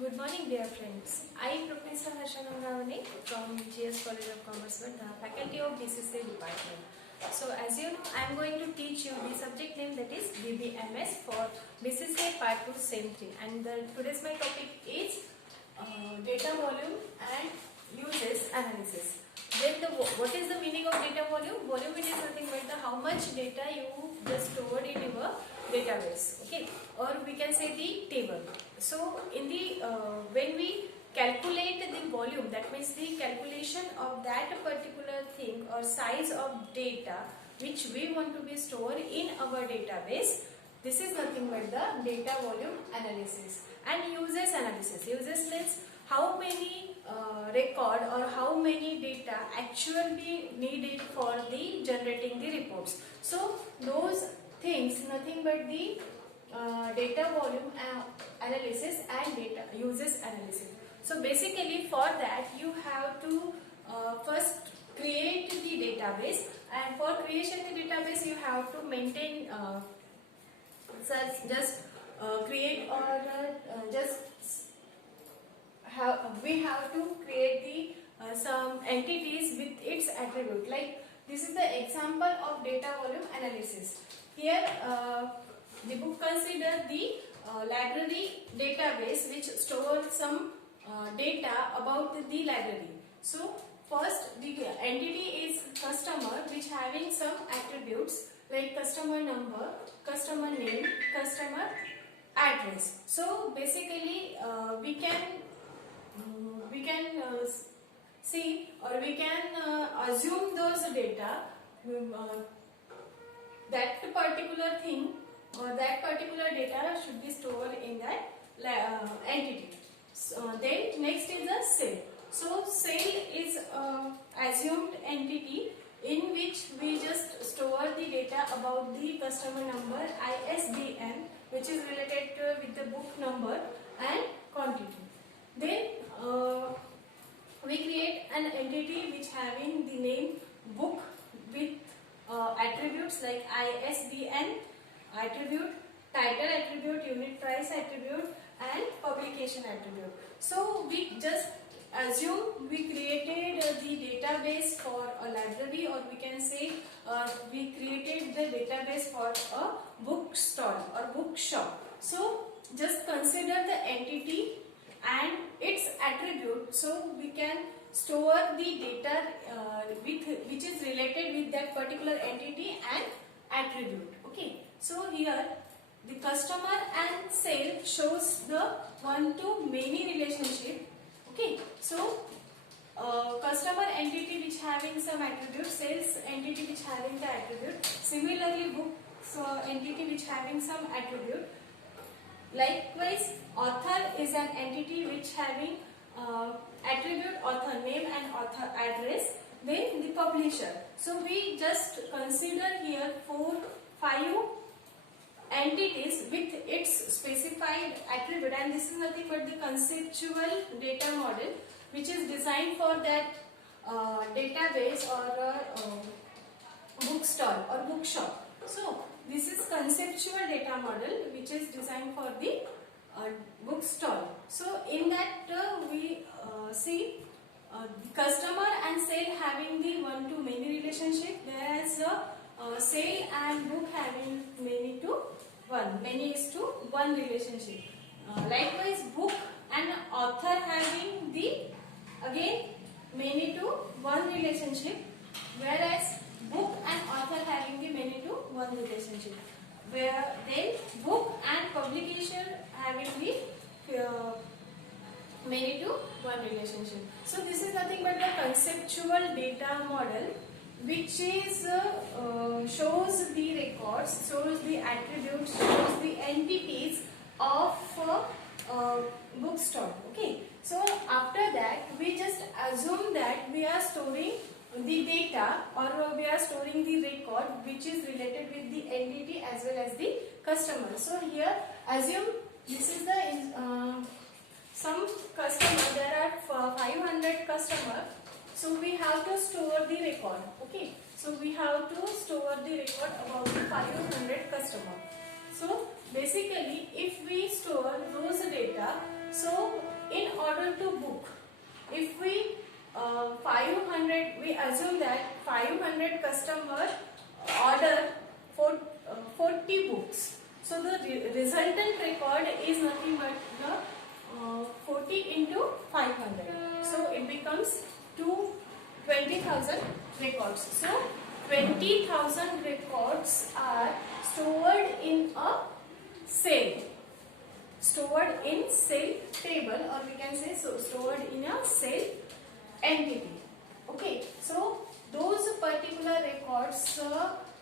Good morning, dear friends. I, Professor Harsha Nangavane from GS College of Commerce, with the Faculty of BCCA Department. So, as you know, I am going to teach you the subject name, that is BBMS for BCCA Part 2 Sem 3. And today's my topic is data volume and uses analysis. Then what is the meaning of data volume? Volume it is nothing but how much data you just stored in your database, okay, or we can say the table. So in the when we calculate the volume, that means the calculation of that particular thing or size of data which we want to be stored in our database, this is nothing but the data volume analysis. And uses analysis. Uses means how many record or how many data actually needed for the generating the reports. So those things nothing but the data volume analysis and data uses analysis. So basically for that you have to first create the database, and for creation the database you have to maintain just create or we have to create the some entities with its attribute. Like this is the example of data volume analysis. Here the book consider the library database which stores some data about the library. So first the entity is customer, which having some attributes like customer number, customer name, customer address. So basically we can see or we can assume those data that particular thing or that particular data should be stored in that entity. So, then next is the cell. So cell is assumed entity in which we just store the data about the customer number, ISBN, which is related with the book number and quantity. Then we create an entity which having the name book with attributes like ISBN attribute, title attribute, unit price attribute and publication attribute. So we just assume we created the database for a library, or we can say we created the database for a bookstall or bookshop. So just consider the entity and its attribute, so we can store the data which is related with that particular entity and attribute. Okay, so here the customer and sale shows the one to many relationship. Okay, so customer entity which having some attribute, sales entity which having the attribute, similarly books entity which having some attribute. Likewise, author is an entity which having attribute author name and author address. Then the publisher. So we just consider here 5 entities with its specified attribute, and this is nothing but the conceptual data model which is designed for that database or bookstall or bookshop. So this is conceptual data model which is designed for the bookstall. So in that we see the customer and sale having the one to many relationship, whereas sale and book having many to one, many is to one relationship. Likewise, book and author having the again many to one relationship, whereas book and author having the many to one relationship. Where then book and publication having the many to one relationship. So this is nothing but the conceptual data model which is shows the records, shows the attributes, shows the entities of bookstore. Okay, so after that we just assume that we are storing the data or we are storing the record which is related with the entity as well as the customer. So here assume this is the some customer, there are 500 customer, so we have to store the record. Okay, so we have to store the record about the 500 customer. So basically if we store those data, so assume that 500 customer order for 40 books. So the resultant record is nothing but the 40 into 500. So it becomes 20,000 records. So 20,000 records are stored in a cell. Stored in cell table, or we can say so stored in a cell entity. Okay, so those particular records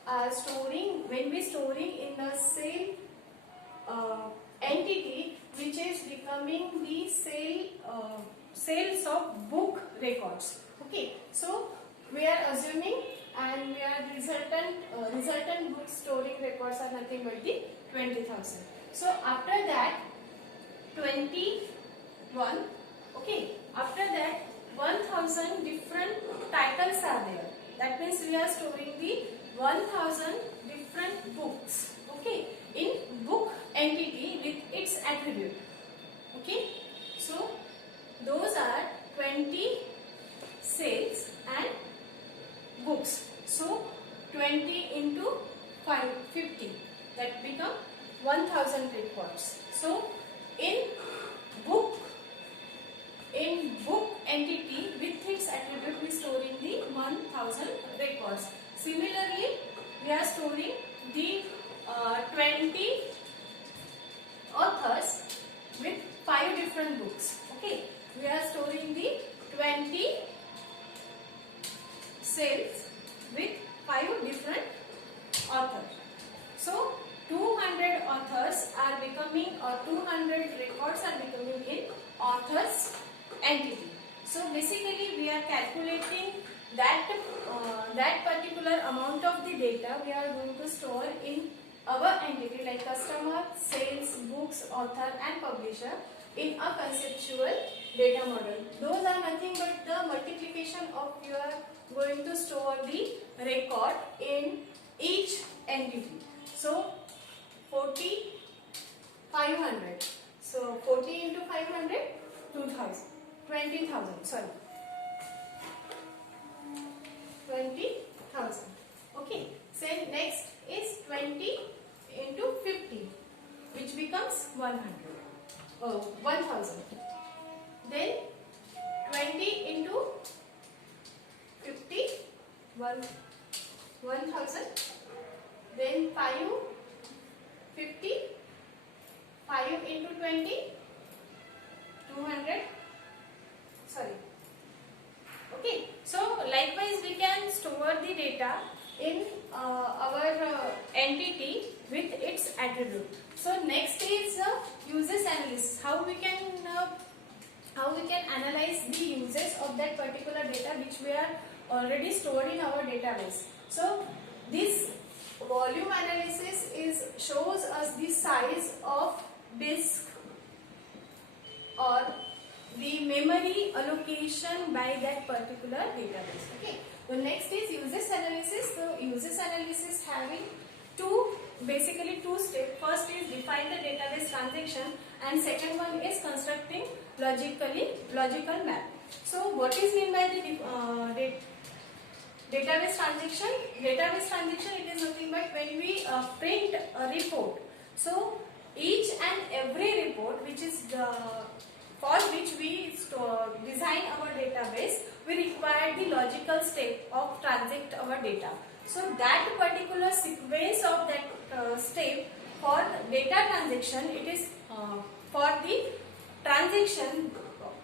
are storing when we storing in a cell entity, which is becoming the cells of book records. Okay, so we are assuming and we are resultant book storing records are nothing but the 20,000. So after that 21, okay, after that 1,000 different titles are there. That means we are storing the 1,000 different books, okay, in book entity with its attribute. Okay, so those are 20 cells and books. So 20 into 50, that become 1,000 records. So in book entity with its attribute, we storing the 1,000 records. Similarly, we are storing the 20 authors with 5 different books. Okay, we are storing the 20 cells with 5 different authors. So 200 authors are becoming, or 200 records are becoming in authors entity. So basically we are calculating that that particular amount of the data we are going to store in our entity, like customer, sales, books, author and publisher, in a conceptual data model. Those are nothing but the multiplication of you are going to store the record in each entity. So 40, 500. So 40 into 500, 2,000. 20,000. Sorry. 20,000. Okay. So next is 20 into 50, which becomes 100. Oh, 1,000. Then 20 into 50, 1,000. Then 5, 50. 5 into 20, 200. Sorry. Okay. So likewise we can store the data in our entity with its attribute. So next is uses analysis. How we can analyze the uses of that particular data which we are already stored in our database. So this volume analysis shows us the size of disk or the memory allocation by that particular database. Okay. The next is uses analysis. So uses analysis having basically two steps. First is define the database transaction, and second one is constructing logical map. So what is meant by the database transaction? Database transaction, it is nothing but when we print a report. So each and every report which is for which we design our database, we require the logical step of transact our data. So that particular sequence of that step for data transaction, it is for the transaction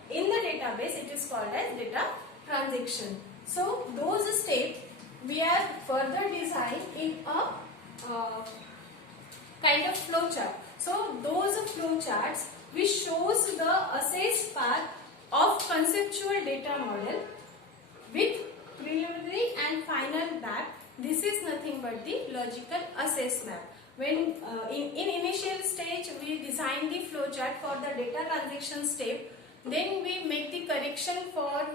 in the database, it is called as data transaction. So those steps we have further designed in a kind of flow chart. So those flow charts which shows the assessed path of conceptual data model with preliminary and final map. This is nothing but the logical assess map. When in initial stage we design the flow chart for the data transaction step, then we make the correction for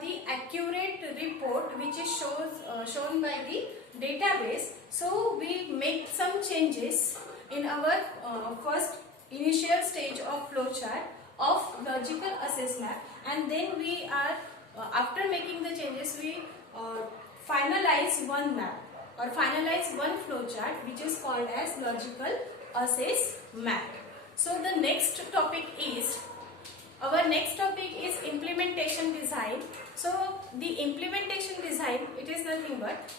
the accurate report which is shown by the database. So we make some changes in our first initial stage of flowchart of logical assess map, and then we are after making the changes, we finalize one map or finalize one flowchart, which is called as logical assess map. So the next topic is, our next topic is implementation design. So the implementation design, it is nothing but,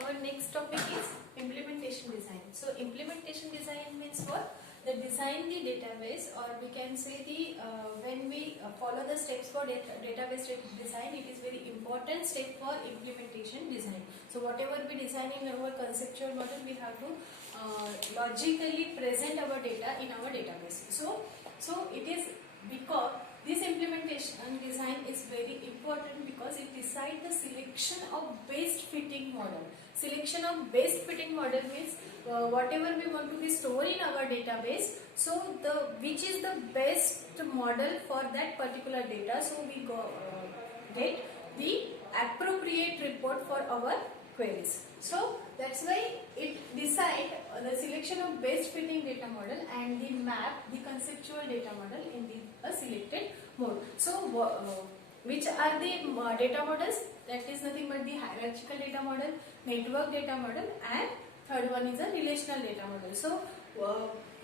our next topic is implementation design. So implementation design means what? The design the database, or we can say the when we follow the steps for database design, it is very important step for implementation design. So whatever we design in our conceptual model, we have to logically present our data in our database. So it is because this implementation design is very important, because it decides the selection of best fitting model. Selection of best fitting model means whatever we want to be stored in our database, so which is the best model for that particular data, so we get the appropriate report for our queries. So that's why it decide the selection of best fitting data model and the map the conceptual data model in the selected mode. So which are the data models? That is nothing but the hierarchical data model, network data model, and third one is a relational data model. So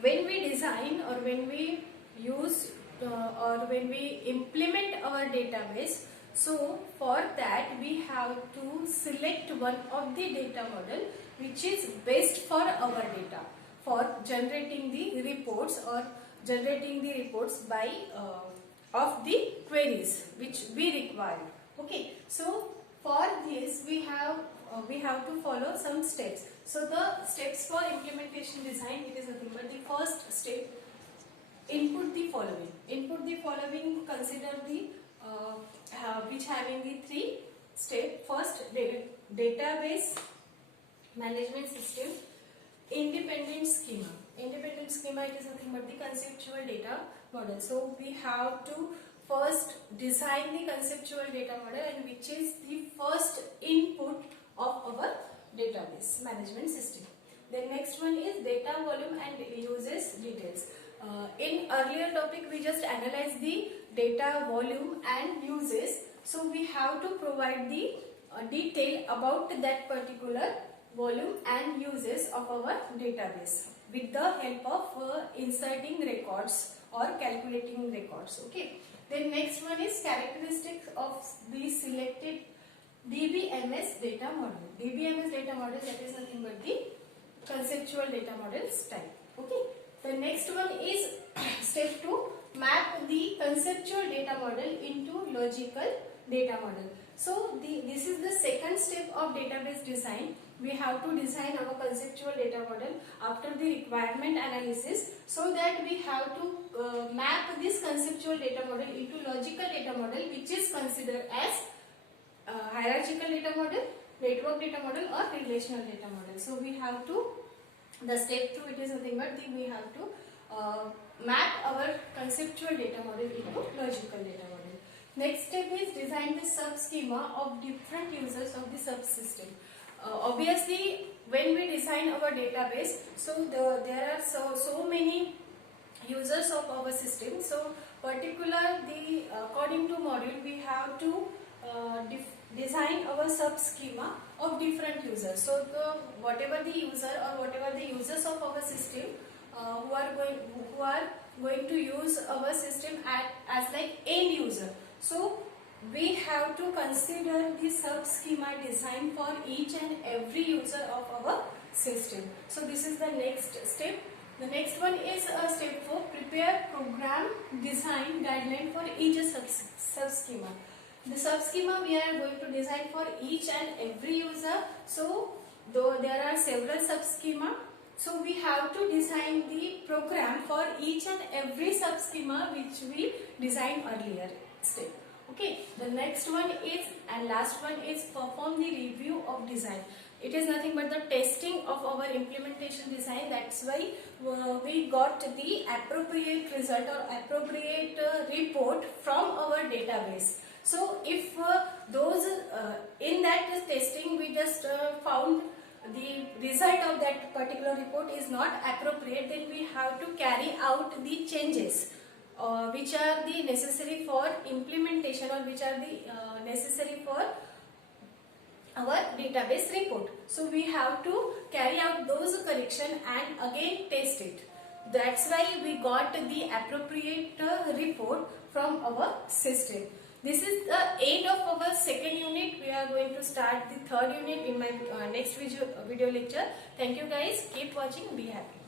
when we design, or when we use or when we implement our database, so for that we have to select one of the data model which is best for our data, for generating the reports, or generating the reports by of the queries which we require. Okay, so for this we have to follow some steps. So the steps for implementation design, it is nothing but the first step, input the following. Input the following, consider the which having the three step. First, database management system, independent schema. Independent schema, it is nothing but the conceptual data model. So we have to first design the conceptual data model, and which is the first input of our database management system. The next one is data volume and uses details. In earlier topic we just analyzed the data volume and uses, so we have to provide the detail about that particular volume and uses of our database with the help of inserting records or calculating records. Okay. Then next one is characteristics of the selected DBMS data model. DBMS data model, that is nothing but the conceptual data models type. Okay. The next one is step 2, map the conceptual data model into logical data model. So this is the second step of database design. We have to design our conceptual data model after the requirement analysis, so that we have to map this conceptual data model into logical data model, which is considered as hierarchical data model, network data model, or relational data model. So we have to, the step 2, it is nothing but we have to map our conceptual data model into logical data model. Next step is design the sub-schema of different users of the subsystem. Obviously, when we design our database, so there are so many users of our system. So particular the according to module, we have to design our sub-schema of different users. So whatever the user or whatever the users of our system who are going to use our system as like end user. So we have to consider the sub-schema design for each and every user of our system. So this is the next step. The next one is step 4, prepare program design guideline for each sub-schema. The sub-schema we are going to design for each and every user. So though there are several sub-schema, so we have to design the program for each and every sub-schema which we designed earlier step. Okay, the next one is, and last one is, perform the review of design. It is nothing but the testing of our implementation design. That's why we got the appropriate result or appropriate report from our database. So if those in that testing we just found the result of that particular report is not appropriate, then we have to carry out the changes which are the necessary for implementation, or which are the necessary for our database report. So we have to carry out those correction and again test it. That's why we got the appropriate report from our system. This is the end of our second unit. We are going to start the third unit in my next video lecture. Thank you guys. Keep watching. Be happy.